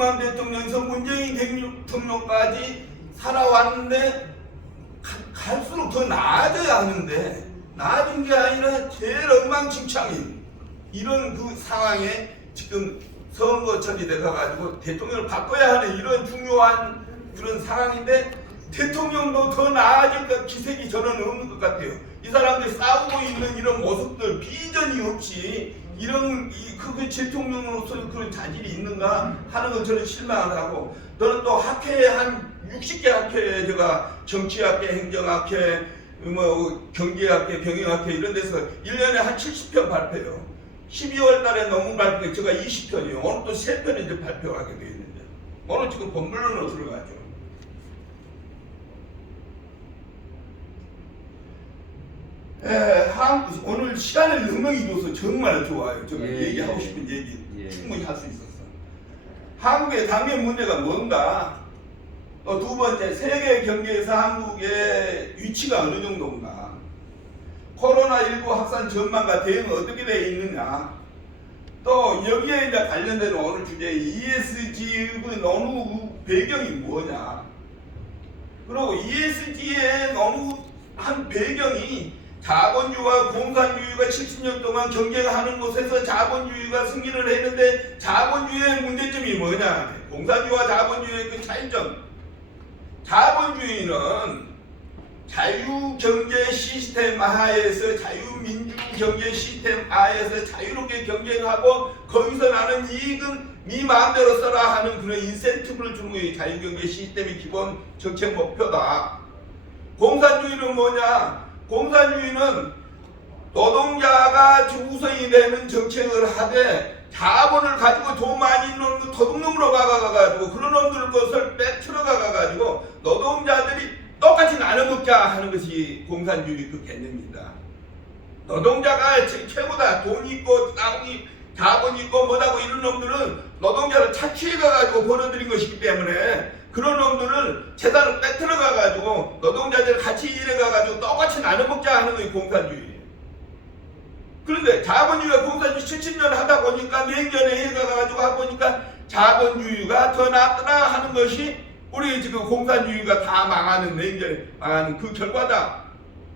이승만 대통령에서 문재인 대통령까지 살아왔는데 갈수록 더 나아져야 하는데 나아진 게 아니라 제일 엉망진창인 이런 그 상황에 지금 선거 처리돼가 가지고 대통령을 바꿔야 하는 이런 중요한 그런 상황인데 대통령도 더 나아질 기색이 저는 없는 것 같아요. 이 사람들이 싸우고 있는 이런 모습들 비전이 없이 이런 그 대통령으로서 그런 자질이 있는가 하는 건 저는 실망을 하고, 저는 또 학회에 한 60개 학회에 제가 정치학회, 행정학회, 뭐 경제학회, 경영학회 이런 데서 1년에 한 70편 발표해요. 12월 달에 논문 발표가 제가 20편이에요. 오늘 또 3편 이제 발표하게 되어 있는데 오늘 지금 본문으로 들어가죠. 오늘 시간을 넉넉히 줘서 정말 좋아요. 제가 얘기하고 싶은 얘기 충분히 할 수 있었어. 한국의 당면 문제가 뭔가, 또 두 번째 세계 경제에서 한국의 위치가 어느 정도인가, 코로나19 확산 전망과 대응은 어떻게 되어 있느냐, 또 여기에 이제 관련된 오늘 주제 ESG의 논의 배경이 뭐냐, 그리고 ESG의 논의한 배경이 자본주의와 공산주의가 70년 동안 경쟁하는 곳에서 자본주의가 승리를 했는데 자본주의의 문제점이 뭐냐, 공산주의와 자본주의의 그 차이점. 자본주의는 자유경제 시스템 하에서, 자유민주경제 시스템 하에서 자유롭게 경쟁하고 거기서 나는 이익은 네 마음대로 써라 하는 그런 인센티브를 주는 게 자유경제 시스템의 기본 정책 목표다. 공산주의는 뭐냐? 공산주의는 노동자가 우선이 되는 정책을 하되 자본을 가지고 돈 많이 있는 도둑놈으로 가가지고 그런 놈들 것을 빼들어가가지고 노동자들이 똑같이 나눠 먹자 하는 것이 공산주의 그 개념입니다. 노동자가 최고다. 돈 있고 자본 있고 뭐다고 이런 놈들은 노동자를 착취해가지고 벌어들인 것이기 때문에 그런 놈들을 재단을 빼들어가가지고 노동자들 같이 일해가지고 똑같이 나눠 먹자 하는 것이 공산주의예요. 그런데 자본주의가 공산주의 70년 하다 보니까 냉전에 해가지고 하다 보니까 자본주의가 더 낫더라 하는 것이 우리 지금 공산주의가 다 망하는, 냉전에 망하는 그 결과다.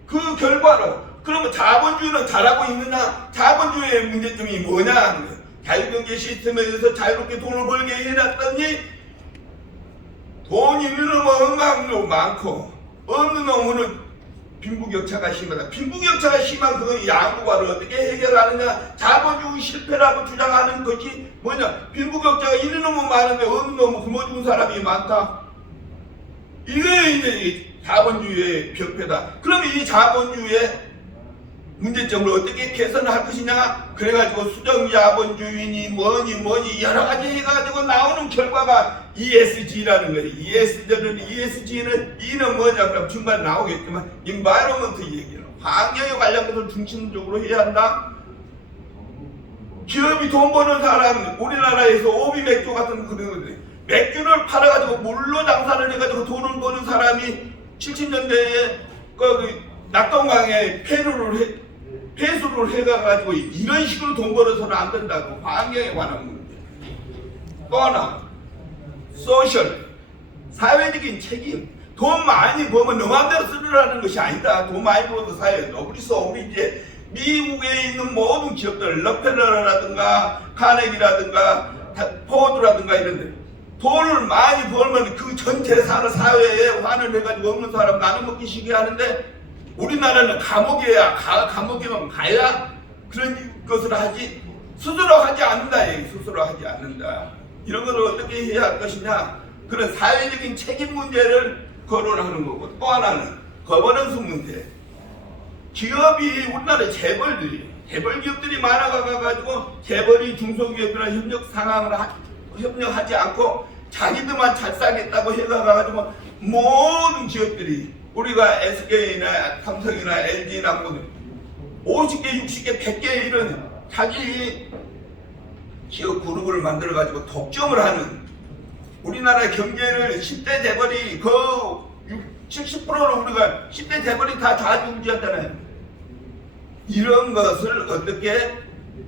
그 결과로 그러면 자본주의는 잘하고 있느냐, 자본주의의 문제점이 뭐냐 하는 거예요. 자유경제 시스템에서 자유롭게 돈을 벌게 해놨더니 돈 있는 놈은 얼마나 많고 없는 놈은 빈부격차가 심하다. 빈부격차가 심한 그건 양극화를 어떻게 해결하느냐, 자본주의 실패라고 주장하는 것이 뭐냐, 빈부격차가 있는 놈은 많은데 없는 놈은 굶어 죽은 사람이 많다. 이게 이제 자본주의의 벽패다. 그러면 이 자본주의의 문제점을 어떻게 개선할 것이냐, 그래가지고 수정자본주의니 뭐니 여러가지 해가지고 나오는 결과가 ESG라는 거예요. ESG는 E는 뭐냐, 그럼 중간에 나오겠지만 environment 얘기는 환경에 관련 것을 중심적으로 해야 한다. 기업이 돈 버는 사람, 우리나라에서 오비맥주 같은 그런 건데 맥주를 팔아가지고 물로 장사를 해가지고 돈을 버는 사람이 70년대에 그 낙동강에 폐수를 해가지고 이런 식으로 돈 벌어서는 안 된다고. 환경에 관한 문제. 또 하나, 소셜, 사회적인 책임. 돈 많이 벌면 너 마음대로 쓰려는 것이 아니다. 돈 많이 벌어서 사회 노블리서, 우리 이제 미국에 있는 모든 기업들, 럭펠러라든가 카네기라든가 포드라든가 이런 데 돈을 많이 벌면 그 전 재산을 사회에 환원해가지고 없는 사람 나눠 먹기 시게 하는데, 우리나라는 감옥이야. 감옥이면 가야 그런 것을 하지 스스로 하지 않는다. 스스로 하지 않는다. 이런 걸 어떻게 해야 할 것이냐, 그런 사회적인 책임 문제를 거론하는 거고, 또 하나는 거버넌스 문제. 기업이 우리나라에 재벌 기업들이 많아가지고 재벌이 중소기업이랑 협력하지 않고 자기들만 잘 싸겠다고 해가지고 모든 기업들이, 우리가 SK나 삼성이나 LG나 뭐 50개, 60개, 100개 이런 자기 기업 그룹을 만들어가지고 독점을 하는, 우리나라 경제를 10대 재벌이 그 70%는 우리가 10대 재벌이 다 좌지우지하잖아요. 이런 것을 어떻게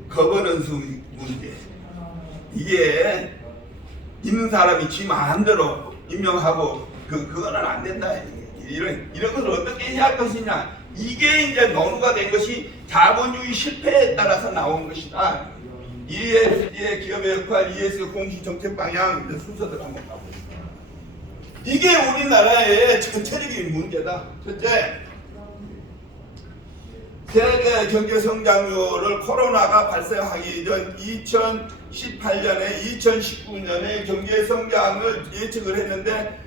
거버넌스 문제, 이게 있는 사람이 지 마음대로 임명하고 그거는 안 된다. 이런 것을 어떻게 해야 할 것이냐. 이게 이제 논의가 된 것이 자본주의 실패에 따라서 나온 것이다. ESG의 기업의 역할, ESG 공식 정책 방향 순서대로 한번 가보겠습니다. 이게 우리나라의 전체적인 문제다. 첫째, 세계 경제 성장률을 코로나가 발생하기 전 2018년에 2019년에 경제 성장을 예측을 했는데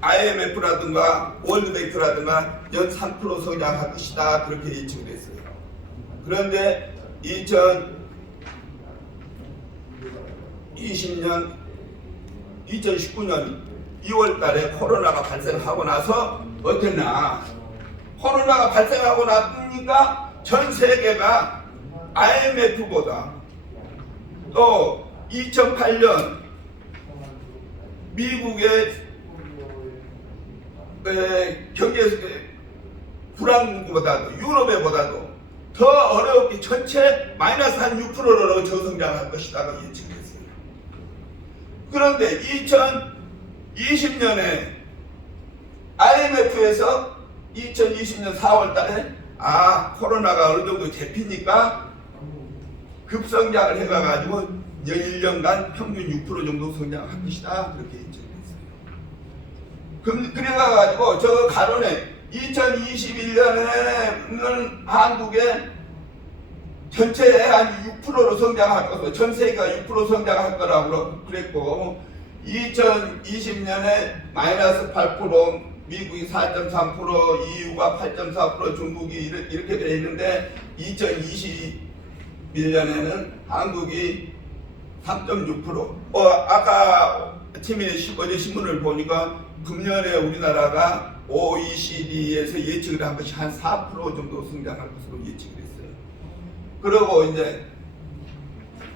IMF라든가 월드뱅크라든가 연 3% 성장할 것이다 그렇게 예측을 했어요. 그런데 2019년 2월 달에 코로나가 발생하고 나서 어땠나? 코로나가 발생하고 나니까 전 세계가 IMF보다 또 2008년 미국의 경제 불황보다도 유럽에보다도 더 어렵게 전체 마이너스 한 6%로 저성장할 것이라고 예측했어요. 그런데 2020년에 IMF에서 2020년 4월 달에 코로나가 어느 정도 잡히니까 급성장을 해가지고 1년간 평균 6% 정도 성장할 것이다 그렇게 예측했어요. 그래가지고 저 가론에 2021년에는 한국에 전체에 한 6%로 성장할 것으로 전 세계가 6% 성장할 거라고 그랬고 2020년에 마이너스 8% 미국이 4.3% EU가 8.4% 중국이 이렇게 되어 있는데 2021년에는 한국이 3.6% 아까 아침에 어제 신문을 보니까 금년에 우리나라가 OECD에서 예측을 한 것이 한 4% 정도 성장할 것으로 예측을 했어요. 그리고 이제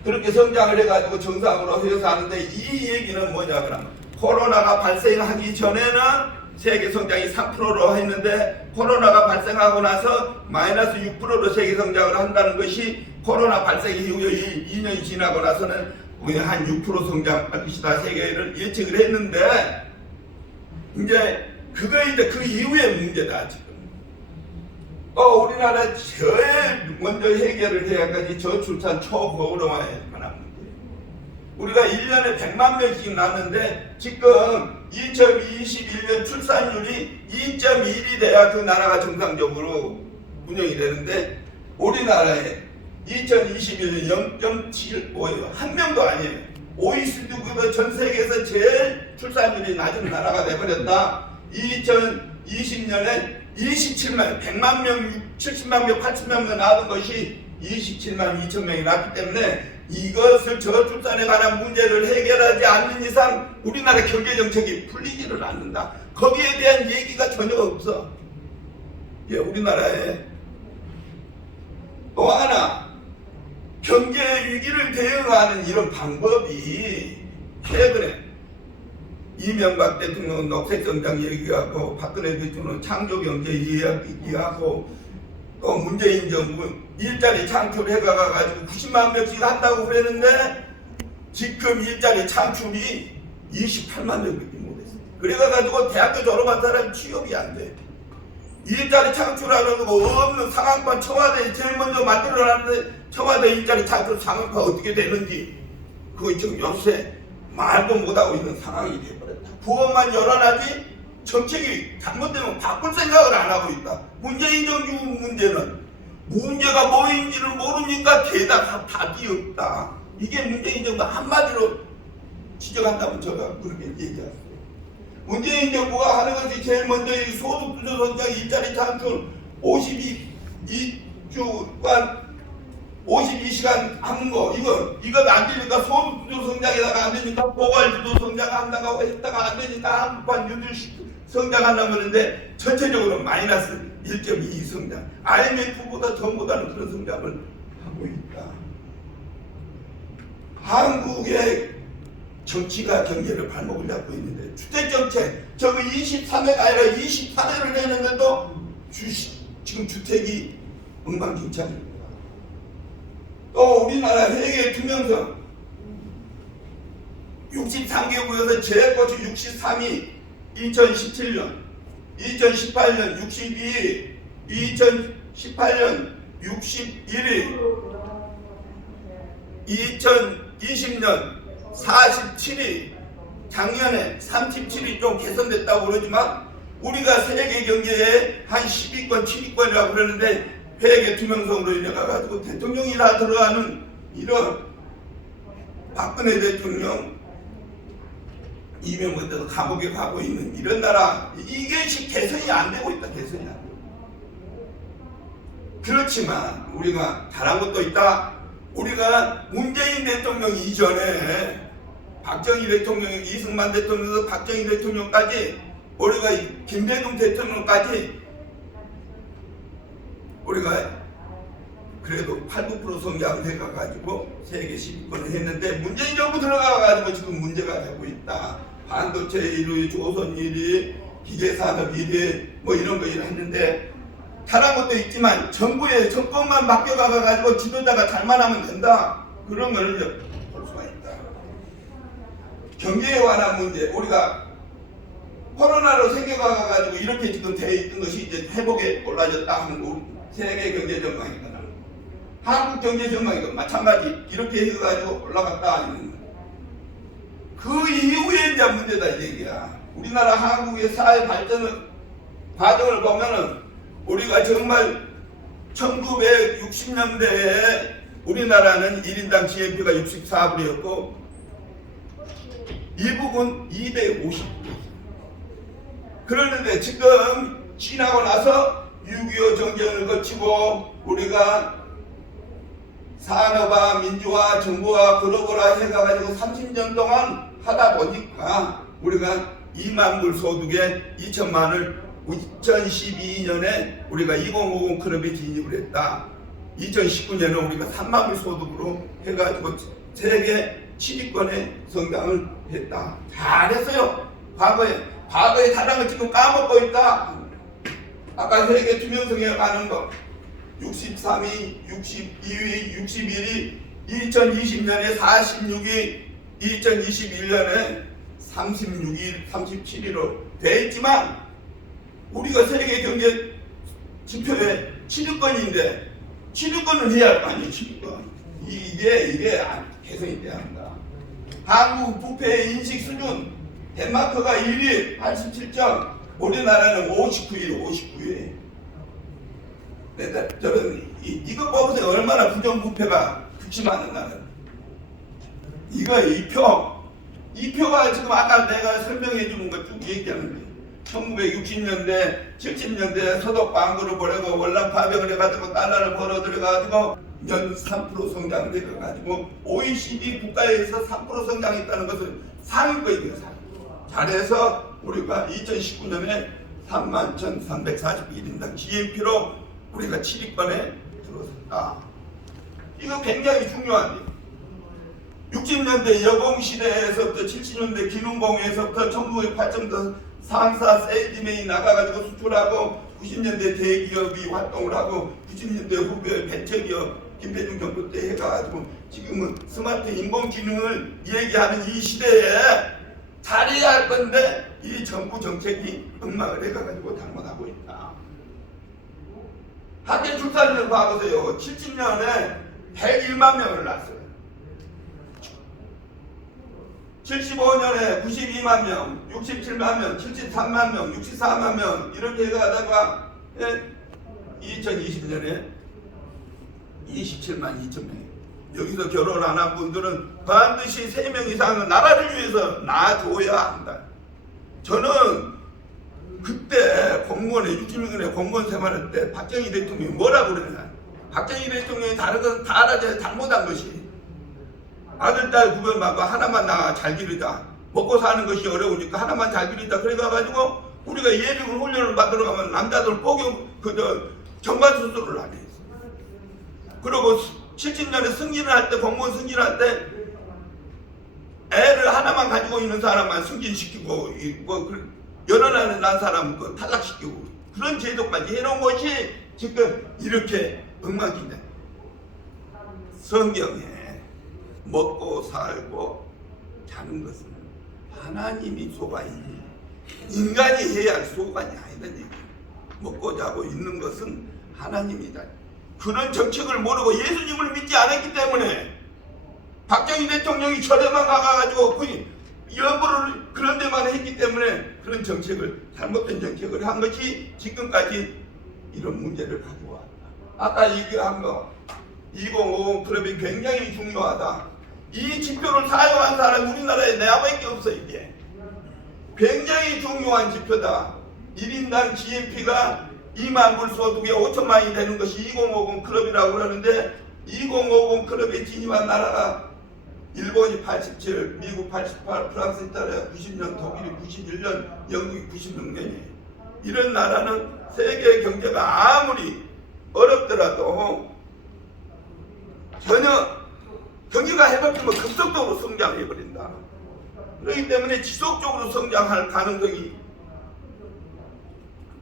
그렇게 성장을 해가지고 정상으로 해서 하는데 이 얘기는 뭐냐 그러면 코로나가 발생하기 전에는 세계 성장이 3%로 했는데 코로나가 발생하고 나서 마이너스 6%로 세계 성장을 한다는 것이 코로나 발생 이후에 2년이 지나고 나서는 한 6% 성장할 것이다 세계를 예측을 했는데 이제 그 이후의 문제다 지금. 우리나라 제일 먼저 해결을 해야까지 저출산 초고령화에 관한 문제. 우리가 1년에 100만 명씩 낳는데 지금 2021년 출산율이 2.1이 돼야 그 나라가 정상적으로 운영이 되는데 우리나라에 2021년 0.75예요. 한 명도 아니에요. OECD급의 전 세계에서 제일 출산율이 낮은 나라가 돼버렸다. 2020년에 27만, 100만 명, 70만 명, 80만 명 낳은 것이 27만 2천 명이 낳기 때문에 이것을 저출산에 관한 문제를 해결하지 않는 이상 우리나라 경제정책이 풀리지를 않는다. 거기에 대한 얘기가 전혀 없어. 우리나라에 또 하나 경제 위기를 대응하는 이런 방법이 최근에 이명박 대통령은 녹색성장 얘기하고 박근혜 대통령은 창조경제 얘기하고 또 문재인 정부 일자리 창출해가지고 90만 명씩 한다고 그랬는데 지금 일자리 창출이 28만 명밖에 못했어요. 그래가지고 대학교 졸업한 사람이 취업이 안 돼. 일자리 창출하는 거 없는 상황판 청와대 제일 먼저 만들어놨는데 청와대 일자리 창출 상황판 어떻게 되는지 그거 지금 요새 말도 못하고 있는 상황이 되어버렸다. 부업만 열어놔지 정책이 잘못되면 바꿀 생각을 안 하고 있다. 문재인 정부 문제는 문제가 뭐인지를 모르니까 게다가 답이 없다. 이게 문재인 정부 한마디로 지적한다면 제가 그렇게 얘기했어요. 문재인 정부가 하는 것이 제일 먼저 이 소득주도 성장 일자리 창출 52주간 52시간 하는 거 이거 안 되니까 소득주도 성장에다가 안 되니까 포괄주도 성장한다고 했다가 안 되니까 한국판 유질 성장한다고 하는데 전체적으로 마이너스 1.2 성장 IMF보다 더 못하는 그런 성장을 하고 있다. 한국의 정치가 경제를 발목을 잡고 있는데 주택정책 저거 23회가 아니라 24회를 내는데도 지금 주택이 엉망진창입니다. 또 우리나라 세계 투명성 63개국에서 제일 고수 63위, 2017년, 2018년 62위, 2018년 61위, 2020년 47위, 작년에 37위 좀 개선됐다고 그러지만 우리가 세계 경제에 한 10위권, 7위권이라고 그러는데 회계 투명성으로 인해 가지고 대통령이 다 들어가는 이런 박근혜 대통령 이명박도 감옥에 가고 있는 이런 나라, 이게 개선이 안 되고 있다. 개선이 안 되고. 그렇지만 우리가 잘한 것도 있다. 우리가 문재인 대통령 이전에 박정희 대통령, 이승만 대통령에서 박정희 대통령까지, 우리가 김대중 대통령까지 우리가 그래도 8, 9% 성장을 해가지고 세계 10위권을 했는데 문재인 정부 들어가가지고 지금 문제가 되고 있다. 반도체 1위, 조선 1위, 기계산업 1위 뭐 이런 거 했는데 잘한 것도 있지만 정부의 정권만 바뀌어가가지고 지도자가 잘만 하면 된다. 그런 거를 볼 수가 있다. 경제에 관한 문제, 우리가 코로나로 생겨가가지고 이렇게 지금 돼 있던 것이 이제 회복에 올라졌다 하는 세계 경제 전망이거든. 한국 경제 전망이건 마찬가지 이렇게 해가지고 올라갔다 하는 그 이후에 이제 문제다 이 얘기야. 우리나라 한국의 사회 발전 과정을 보면은 우리가 정말 1960년대에 우리나라는 1인당 GNP가 64불이었고 미국은 250불이었어요. 그러는데 지금 지나고 나서 6.25 정전을 거치고 우리가 산업화, 민주화, 정부화, 글로벌화 해가지고 30년 동안 하다 보니까 우리가 2만 불 소득에 2천만을 2012년에 우리가 2050 클럽에 진입을 했다. 2019년에 우리가 3만 불 소득으로 해가지고 세계 7위권에 성장을 했다. 잘했어요. 과거에 잘한 거 지금 까먹고 있다. 아까 세계 투명성에 가는 거 63위, 62위, 61위, 2020년에 46위, 2021년에 36위, 37위로 돼 있지만 우리가 세계 경제 지표에 7위권인데 7위권을 해야 할 거 아니에요. 7위권. 이게 개선이 돼야 한다. 한국 부패 인식 수준, 덴마크가 1위 87점, 우리나라는 59위. 저는 이거 보세요. 얼마나 부정부패가 극심한 나라는. 이 표가 지금 아까 내가 설명해 주는 거 쭉 얘기하는데 1960년대, 70년대 소득 광고를 보내고 월남 파병을 해가지고 달러를 벌어 들여가지고 연 3% 성장을 해가지고 OECD 국가에서 3% 성장했다는 것은 상위권이에요. 잘해서 우리가 2019년에 31,341인당 GNP로 우리가 7위권에 들어섰다. 이거 굉장히 중요한데 60년대 여공시대에서부터 70년대 기능공에서부터 1908년도 상사 세일즈맨이 나가가지고 수출하고 90년대 대기업이 활동을 하고 90년대 후배 벤처기업 김대중 정부 때 해가지고 지금은 스마트 인공지능을 얘기하는 이 시대에 잘해야 할 건데 이 정부 정책이 엉망을 해가지고 잘못하고 있다. 학교 출산율 봐보세요. 70년에 101만 명을 낳았어요. 75년에 92만 명, 67만 명, 73만 명, 64만 명 이렇게 해가다가 2020년에 27만 2천 명. 여기서 결혼 안 한 분들은 반드시 3명 이상은 나라를 위해서 낳아줘야 한다. 저는 그때 공무원에 60년에 공무원 생활할 때 박정희 대통령이 뭐라고 그러냐. 박정희 대통령이 다른 건 다 알아줘야 잘못한 것이. 아들, 딸 구별받고 하나만 나 잘 기르자. 먹고 사는 것이 어려우니까 하나만 잘 기르자. 그래가지고 우리가 예비군 훈련을 받으러 가면 남자들 복용, 정관 수술을 안 했어. 그리고 70년에 승진을 할 때, 공무원 승진을 할 때 애를 하나만 가지고 있는 사람만 승진시키고, 여러 날 난 사람 탈락시키고, 그런 제도까지 해놓은 것이 지금 이렇게 엉망진다. 성경에 먹고 살고 자는 것은 하나님이 소관이지 인간이 해야 할 소관이 아니란 얘기야. 먹고 자고 있는 것은 하나님이다. 그런 정책을 모르고 예수님을 믿지 않았기 때문에 박정희 대통령이 절에만 가가지고 여부를 그런 데만 했기 때문에 그런 정책을 잘못된 정책을 한 것이 지금까지 이런 문제를 가지고 왔다. 아까 얘기한 거 2050 클럽이 굉장히 중요하다. 이 지표를 사용한 사람이 우리나라에 내가밖에 없어. 이게 굉장히 중요한 지표다. 1인당 GNP가 2만 불 소득에 5천만이 되는 것이 2050 클럽이라고 그러는데 2050 클럽에 진입한 나라가 일본이 87, 미국 88, 프랑스 이탈리아 90년, 독일이 91년, 영국이 96년이에요. 이런 나라는 세계 경제가 아무리 어렵더라도 전혀 경기가 회복되면 급속도로 성장해버린다. 그렇기 때문에 지속적으로 성장할 가능성이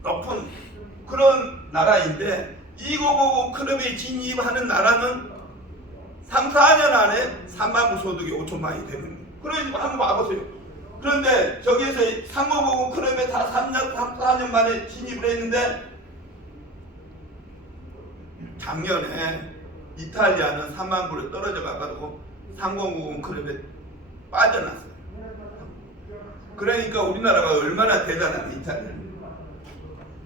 높은 그런 나라인데 2050 클럽에 진입하는 나라는 3, 4년 안에 3만 불 소득이 5천만이 되는 거예요. 그러니까 한번 와보세요. 그런데 저기에서 3050 클럽에 다 3년, 4년 만에 진입을 했는데 작년에 이탈리아는 3만 불에 떨어져 가지고 3050 클럽에 빠져났어요. 그러니까 우리나라가 얼마나 대단한 이탈리아입니다.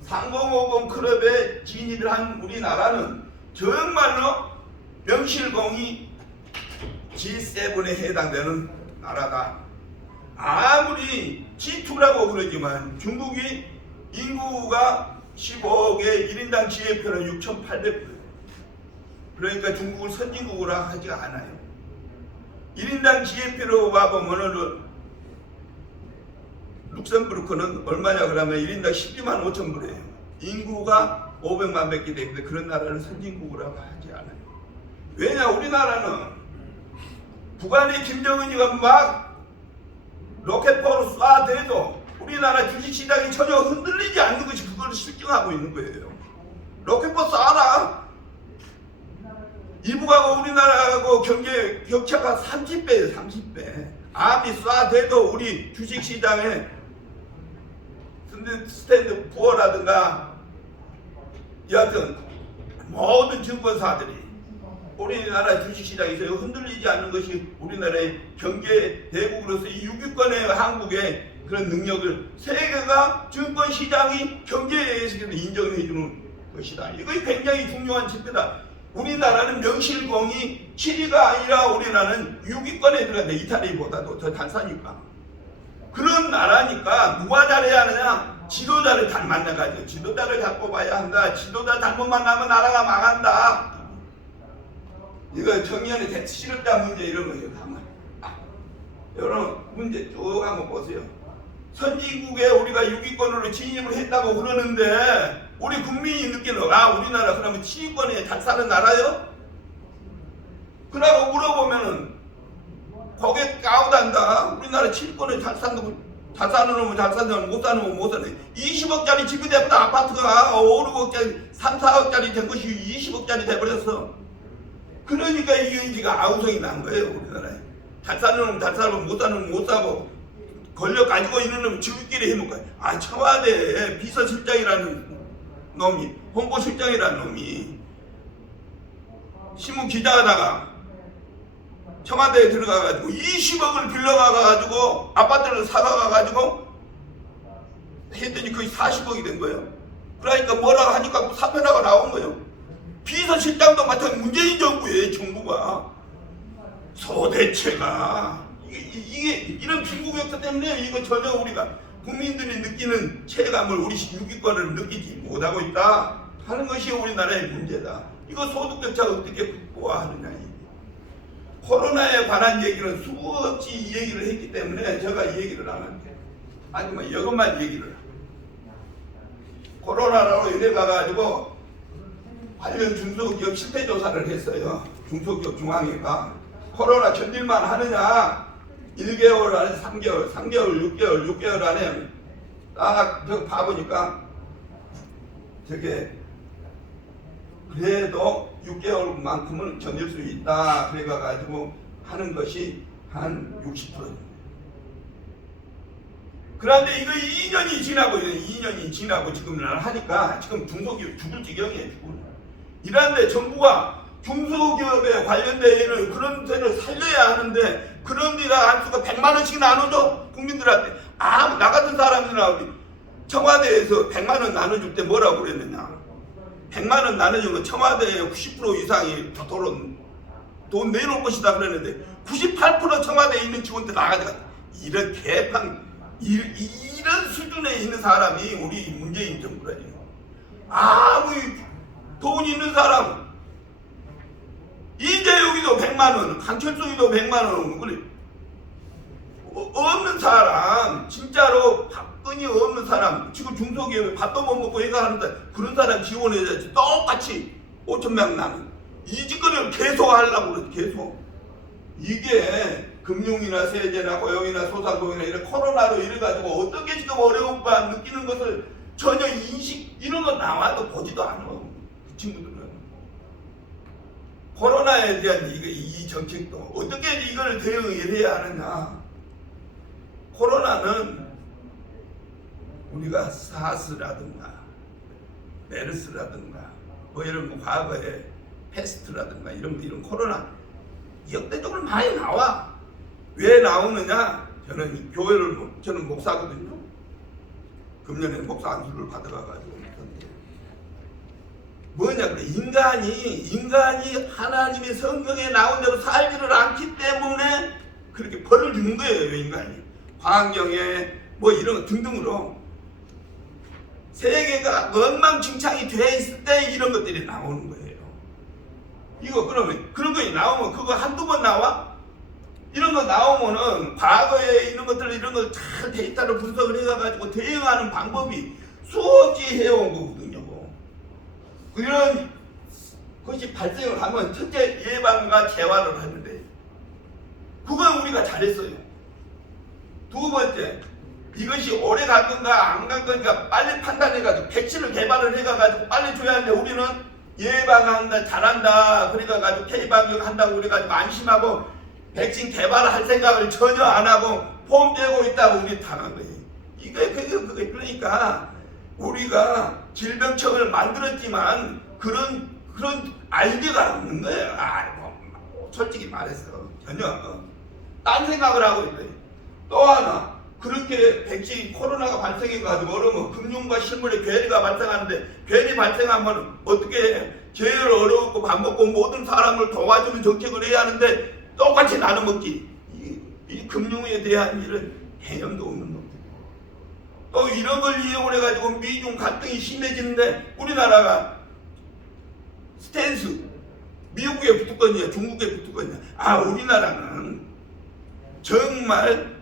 3050 클럽에 진입을 한 우리나라는 정말로 명실공히 G7에 해당되는 나라다. 아무리 G2라고 그러지만 중국이 인구가 15억에 1인당 GNP는 6,800불. 그러니까 중국을 선진국으로 하지가 않아요. 1인당 GNP로 와보면은 룩셈부르크는 얼마냐 그러면 1인당 12만 5천 불이에요. 인구가 500만 밖에 되는데 그런 나라를 선진국으로 하지 않아요. 왜냐 우리나라는 북한의 김정은이가 막 로켓포로 쏴대도 우리나라 주식시장이 전혀 흔들리지 않는 것이 그걸 실증하고 있는 거예요. 로켓포 쏴라. 이북하고 우리나라하고 경제 격차가 30배예요. 30배. 아무리 쏴대도 우리 주식시장에 스탠드 부어라든가 여하튼 모든 증권사들이 우리나라 주식시장에서 흔들리지 않는 것이 우리나라의 경제 대국으로서 이 6위권의 한국의 그런 능력을 세계가 증권시장이 경제에 의해서 인정해 주는 것이다. 이거 굉장히 중요한 지표다. 우리나라는 명실공히 7위가 아니라 우리나라는 6위권에 들어간다. 이탈리아보다도 더 단사니까. 그런 나라니까 누가 잘해야 하느냐? 지도자를 잘 만나가지고 지도자를 잘 뽑아야 한다. 지도자 잘못 만나면 나라가 망한다. 이거 정년의 대치실업자 문제 이런 거예요. 여러분 문제 쭉 한번 보세요. 선진국에 우리가 6위권으로 진입을 했다고 그러는데 우리 국민이 느끼는 우리나라 그러면 7위권에 잘 사는 나라요? 그러고 물어보면은 고개 까우단다. 우리나라 7위권에 잘 사는 놈은 잘 산다면 못 사는 놈은 못 사네. 20억짜리 집이 됐다. 아파트가 5, 6억짜리 3, 4억짜리 된 것이 20억짜리 돼버렸어. 그러니까 이게 아우성이 난 거예요. 우리나라에 잘 사는 놈은 잘 살고 못 사는 놈은 못 사고 권력 가지고 있는 놈은 지들끼리 해먹고 청와대 비서실장이라는 놈이 홍보실장이라는 놈이 신문 기자하다가 청와대에 들어가가지고 20억을 빌려가가지고 아파트를 사가가지고 했더니 거의 40억이 된 거예요. 그러니까 뭐라고 하니까 사표라가 나온 거예요. 비서실장도 맡은 문재인 정부의 정부가 소대체가 이게 이런 빈부격차 때문에 이거 전혀 우리가 국민들이 느끼는 체감을 우리 6위권을 느끼지 못하고 있다 하는 것이 우리나라의 문제다. 이거 소득격차 어떻게 극복하느냐. 코로나에 관한 얘기는 수없이 이 얘기를 했기 때문에 제가 이 얘기를 안 할게요. 하지만 이것만 얘기를 해요. 코로나로 인해 가가지고 관련 중소기업 실태조사를 했어요. 중소기업 중앙회가 코로나 견딜만 하느냐 1개월 안에 3개월 6개월 안에 딱 봐보니까 저게 그래도 6개월만큼은 견딜 수 있다. 그래가지고 하는 것이 한 60%입니다. 그런데 이거 2년이 지나고 지금 하니까 지금 중소기업 죽을 지경이에요. 이런데 정부가 중소기업에 관련된 그런 데를 살려야 하는데 그런 데가 안수가 100만 원씩 나눠줘 국민들한테. 나 같은 사람이나 청와대에서 100만 원 나눠줄 때 뭐라고 그랬느냐. 100만 원 나눠주면 청와대의 90% 이상이 돈 내놓을 것이다 그랬는데 98% 청와대에 있는 직원들 나가져가. 이런 이런 수준에 있는 사람이 우리 문재인 정부라니. 아무 돈 있는 사람 이재용이도 100만 원, 강철수이도 100만 원, 그래. 없는 사람, 진짜로 밥끈이 없는 사람, 지금 중소기업에 밥도 못 먹고 해가 하는데 그런 사람 지원해야지. 똑같이 5,000명 나는 이 짓거리를 계속 하려고 그래. 계속. 이게 금융이나 세제나 고용이나 소상공인이나 이런 코로나로 이래가지고 어떻게 지금 어려움과 느끼는 것을 전혀 이런 거 나와도 보지도 않아. 그 친구들은. 코로나에 대한 이 정책도 어떻게 이걸 대응을 해야 하느냐. 코로나는 우리가 사스라든가 메르스라든가 뭐 이런 거 과거에 패스트라든가 이런 코로나 역대적으로 많이 나와. 왜 나오느냐? 저는 목사거든요. 금년에 목사 안수를 받아가지고 뭐냐 그래. 인간이 하나님의 성경에 나온 대로 살지를 않기 때문에 그렇게 벌을 주는 거예요. 인간이 환경에 뭐 이런 거 등등으로 세계가 엉망진창이 돼 있을 때 이런 것들이 나오는 거예요. 이거 그러면 그런 거 나오면 그거 한두 번 나와? 이런 거 나오면은 과거에 이런 것들 이런 걸 잘 데이터를 분석을 해가지고 대응하는 방법이 수없이 해온 거거든요. 이런 것이 발생을 하면 첫째 예방과 재활을 하는데 그건 우리가 잘했어요. 두 번째 이것이 오래 갈 건가 안 갈 건가 빨리 판단해가지고 백신을 개발을 해가지고 빨리 줘야 하는데 우리는 예방한다 잘한다 그래가지고 K방역 한다고 그래가지고 안심하고 백신 개발할 생각을 전혀 안 하고 폼 떼고 있다고 우리 당한 거예요. 그게 그러니까 우리가 질병청을 만들었지만 그런 아이디어가 없는 거예요. 솔직히 말해서 전혀 딴 생각을 하고 있어요. 또 하나 그렇게 백신 코로나가 발생해가지고 어려우면 금융과 실물의 괴리가 발생하는데 괴리 발생하면 어떻게 해? 제일 어렵고 밥 먹고 모든 사람을 도와주는 정책을 해야 하는데 똑같이 나눠 먹기. 이 금융에 대한 이런 개념도 없는 놈들. 또 이런 걸 이용을 해가지고 미중 갈등이 심해지는데 우리나라가 스탠스 미국에 붙을 거냐 중국에 붙을 거냐. 우리나라는 정말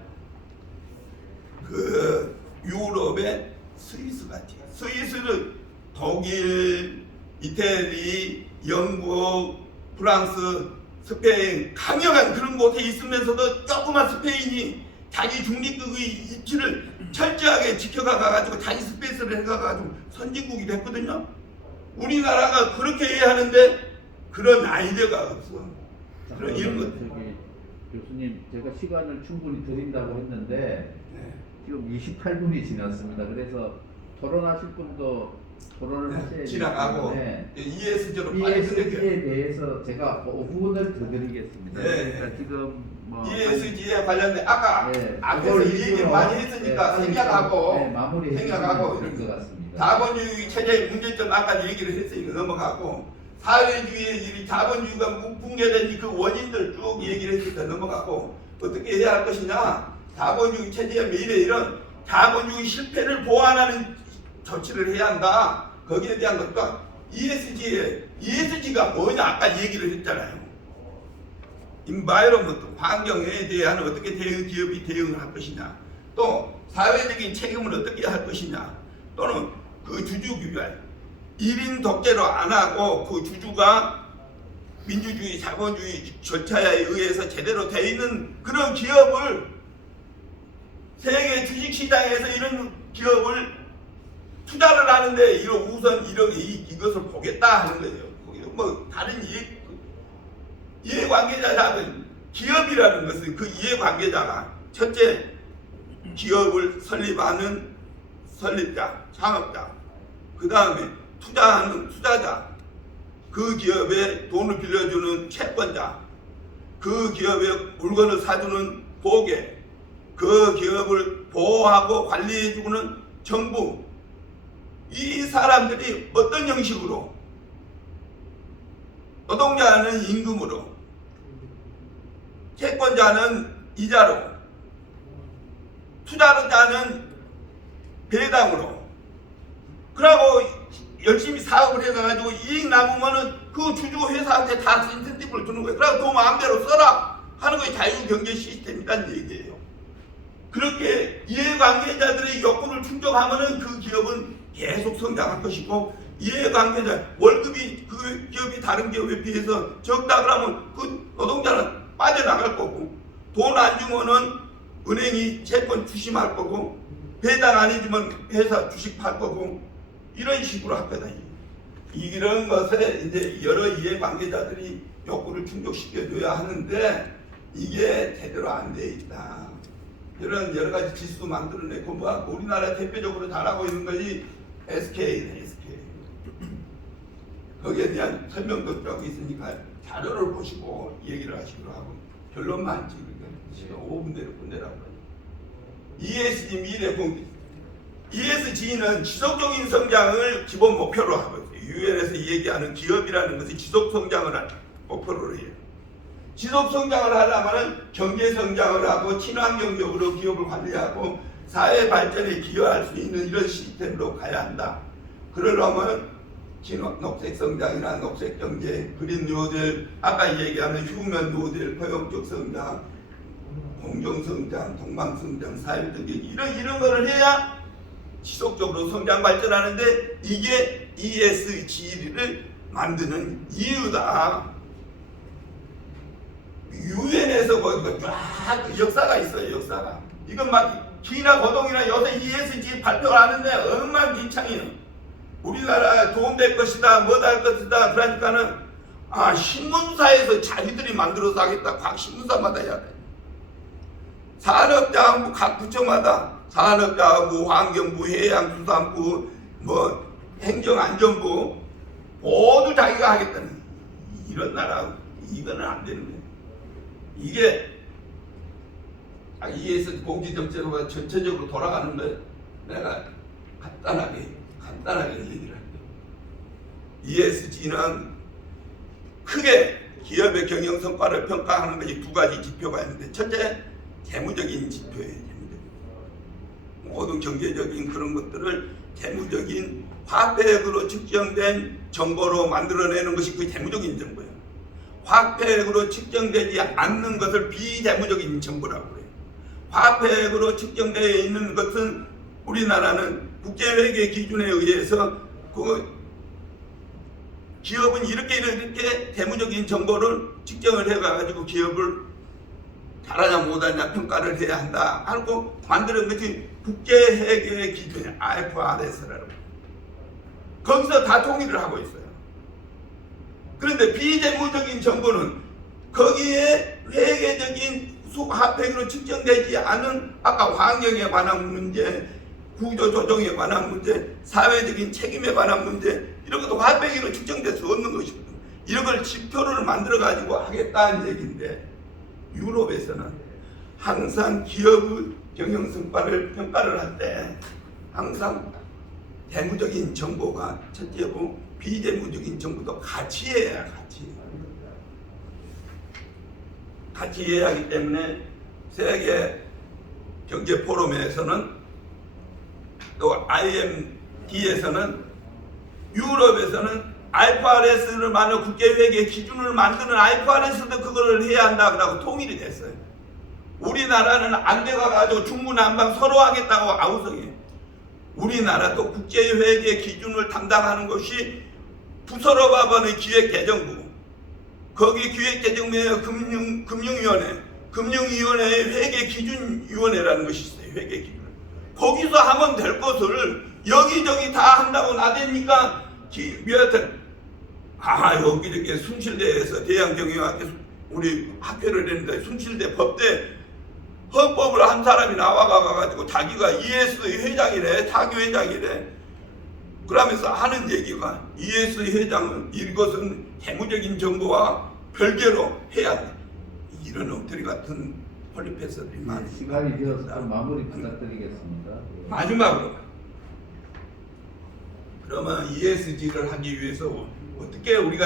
그 유럽의 스위스 같아요. 스위스를 독일, 이태리, 영국, 프랑스, 스페인 강력한 그런 곳에 있으면서도 조그만 스페인이 자기 중립국의 입지를 철저하게 지켜가가지고 자기 스페이스를 해가가지고 선진국이 됐거든요. 우리나라가 그렇게 해야 하는데 그런 아이디어가 없어. 그런 이런 것. 교수님, 제가 시간을 충분히 드린다고 했는데 지금 28분이 지났습니다. 그래서 토론하실 분도 토론을 하셔야 지나가고 ESG로 빨리 ESG에 대해서 제가 5분을 더 드리겠습니다. 그러니까 지금 ESG에 관련된 앞에서 얘기 많이 했으니까 생략하고 생략하고 이런 것 같습니다. 자본주의 체제의 문제점 아까 얘기를 했으니까 넘어가고 사회주의의 자본주의가 붕괴된 그 원인들 쭉 얘기를 했으니까 넘어가고 어떻게 해야 할 것이냐. 자본주의 체제의 미래 이런 자본주의 실패를 보완하는 조치를 해야 한다. 거기에 대한 것과 ESG가 뭐냐 아까 얘기를 했잖아요. 인바이러먼트 환경에 대한 어떻게 기업이 대응을 할 것이냐. 또 사회적인 책임을 어떻게 할 것이냐. 또는 그 주주 규율 1인 독재로 안 하고 그 주주가 민주주의 자본주의 절차에 의해서 제대로 돼 있는 그런 기업을 세계 주식시장에서 이런 기업을 투자를 하는데 우선 이것을 보겠다 하는 거예요. 뭐 다른 이해관계자는 기업이라는 것은 그 이해관계자가 첫째 기업을 설립하는 설립자, 창업자, 그 다음에 투자하는 투자자, 그 기업에 돈을 빌려주는 채권자, 그 기업에 물건을 사주는 고객, 그 기업을 보호하고 관리해주는 정부, 이 사람들이 어떤 형식으로, 노동자는 임금으로, 채권자는 이자로, 투자자는 배당으로, 그러고 열심히 사업을 해가지고 이익 남으면은 그 주주 회사한테 다 인센티브를 주는 거예요. 그러고 또 마음대로 써라 하는 것이 자유경제 시스템이라는 얘기예요. 그렇게 이해관계자들의 욕구를 충족하면은 그 기업은 계속 성장할 것이고, 이해관계자 월급이 그 기업이 다른 기업에 비해서 적다 그러면 그 노동자는 빠져나갈 거고, 돈 안 주면은 은행이 채권 주심할 거고, 배당 안 해주면 회사 주식 팔 거고, 이런 식으로 하거든요. 이런 것에 이제 여러 이해관계자들이 욕구를 충족시켜줘야 하는데 이게 제대로 안 돼 있다. 이런 여러 가지 지수도 만들어내고, 뭐 우리나라 대표적으로 잘하고 있는 것이 SK네, SK. 거기에 대한 설명도 좀 있으니까 자료를 보시고 얘기를 하시기로 하고, 결론만 찍으니까 지금 5분 내로 끝내라고 해요. ESG 미래공개. ESG는 지속적인 성장을 기본 목표로 하고 있어요. 유엔에서 얘기하는 기업이라는 것이 지속 성장을 목표로 해요. 지속 성장을 하려면 경제 성장을 하고 친환경적으로 기업을 관리하고 사회 발전에 기여할 수 있는 이런 시스템으로 가야 한다. 그러려면 녹색 성장이나 녹색 경제, 그린 뉴딜, 아까 얘기하는 휴먼 뉴딜, 포용적 성장, 공정 성장, 동방 성장, 사회적인 이런 거를 해야 지속적으로 성장 발전하는데, 이게 ESG를 만드는 이유다. 유엔에서 쫙 역사가 있어요. 역사가. 이건 막 기나 거동이나 요새 ESG 발표를 하는데 엉망진창이에요. 우리나라 도움될 것이다, 뭐다 할 것이다. 그러니까는 신문사에서 자기들이 만들어서 하겠다. 각 신문사마다 해야 돼. 산업자원부 각 부처마다, 산업자원부, 환경부, 해양수산부, 뭐 행정안전부 모두 자기가 하겠다는 이런 나라. 이거는 안 되는 거예요. 이게 ESG 공지정책으로 전체적으로 돌아가는 거 내가 간단하게 얘기를 할게요. ESG는 크게 기업의 경영 성과를 평가하는 것이 두 가지 지표가 있는데, 첫째 재무적인 지표예요. 모든 경제적인 그런 것들을 재무적인 화폐액으로 측정된 정보로 만들어내는 것이 그 재무적인 정보예요. 화폐액으로 측정되지 않는 것을 비재무적인 정보라고 해요. 화폐액으로 측정되어 있는 것은 우리나라는 국제회계 기준에 의해서 그 기업은 이렇게 재무적인 정보를 측정을 해가지고 기업을 잘하냐 못하냐 평가를 해야 한다 하고 만드는 것이 국제회계 기준이 IFRS라고. 거기서 다 통일을 하고 있어요. 그런데 비재무적인 정보는 거기에 회계적인 화폐로 측정되지 않은 아까 환경에 관한 문제, 구조조정에 관한 문제, 사회적인 책임에 관한 문제, 이런 것도 화폐로 측정될 수 없는 것이거든요. 이런 걸 지표를 만들어 가지고 하겠다는 얘기인데, 유럽에서는 항상 기업의 경영 성과를 평가를 할 때 항상 재무적인 정보가 첫째고 비재무적인 정보도 같이 해야 같이 해야 하기 때문에 세계 경제 포럼에서는 또 IMD에서는 유럽에서는 IFRS를 만든 국제회계 기준을 만드는 IFRS도 그거를 해야 한다 그러고 통일이 됐어요. 우리나라는 안 돼가지고 중구난방 서로 하겠다고 아우성해요. 우리나라도 국제회계 기준을 담당하는 것이 부서로바번의 기획재정부, 거기 기획재정부에 금융위원회의 회계기준위원회라는 것이 있어요. 회계기준. 거기서 하면 될 것을 여기저기 다 한다고 나대니까 여하튼 여기 이렇게 숭실대에서 대양경영학교 우리 학회를 했는데 숭실대 법대 헌법을 한 사람이 나와가지고 자기가 ES 회장이래, 타교 회장이래. 그러면서 하는 얘기가 ES 회장은 이것은 해무적인 정보와 별개로 해야 돼. 이런 엎드리 같은 홀리패스들이 많습니다. 시간이 되어서 마무리 부탁드리겠습니다. 마지막으로 그러면 ESG를 하기 위해서 어떻게 우리가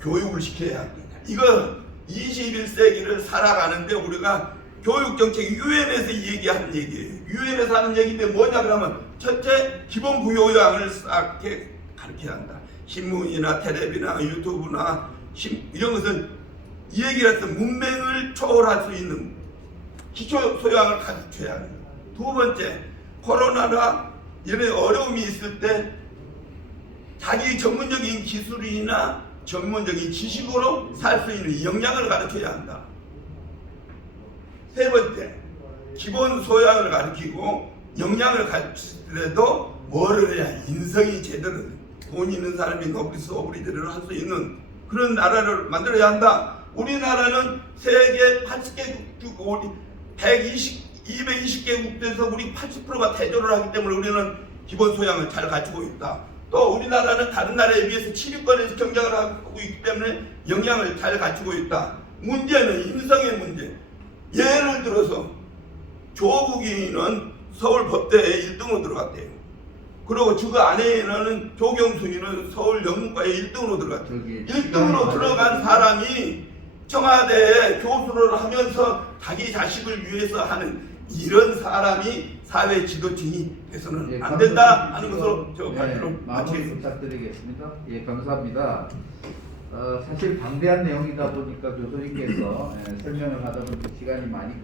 교육을 시켜야 하느냐. 이거 21세기를 살아가는데 우리가 교육정책 유엔에서 얘기하는 얘기예요. 유엔에서 하는 얘기인데 뭐냐 그러면 첫째 기본 교양을 싹 가르쳐야 한다. 신문이나 텔레비나 유튜브나 이런 것은 이 얘기를 해서 문맹을 초월할 수 있는 기초 소양을 가르쳐야 한다. 두 번째 코로나나 이런 어려움이 있을 때 자기 전문적인 기술이나 전문적인 지식으로 살 수 있는 역량을 가르쳐야 한다. 세 번째, 기본 소양을 가르치고 역량을 가르치더라도 뭐를 해야 인성이 제대로 돈 있는 사람이 노브리스오브리들을 할 수 있는 그런 나라를 만들어야 한다. 우리나라는 세계 80개국, 220개국 중에서 우리 80%가 대조를 하기 때문에 우리는 기본 소양을 잘 갖추고 있다. 또 우리나라는 다른 나라에 비해서 7위권에서 경쟁을 하고 있기 때문에 역량을 잘 갖추고 있다. 문제는 인성의 문제. 예를 들어서 조국이는 서울법대에 1등으로 들어갔대요. 그리고 그 안에는 조경순이는 서울 영문과에 1등으로 들어갔대요. 1등으로 들어간 사람이 청와대에 교수를 하면서 자기 자식을 위해서 하는 이런 사람이 사회 지도층이 돼서는 안 된다 하는 것으로 저 발표로 마무리 부탁드리겠습니다. 예, 감사합니다. 사실 방대한 내용이다 보니까 교수님께서 설명을 하다 보니 시간이 많이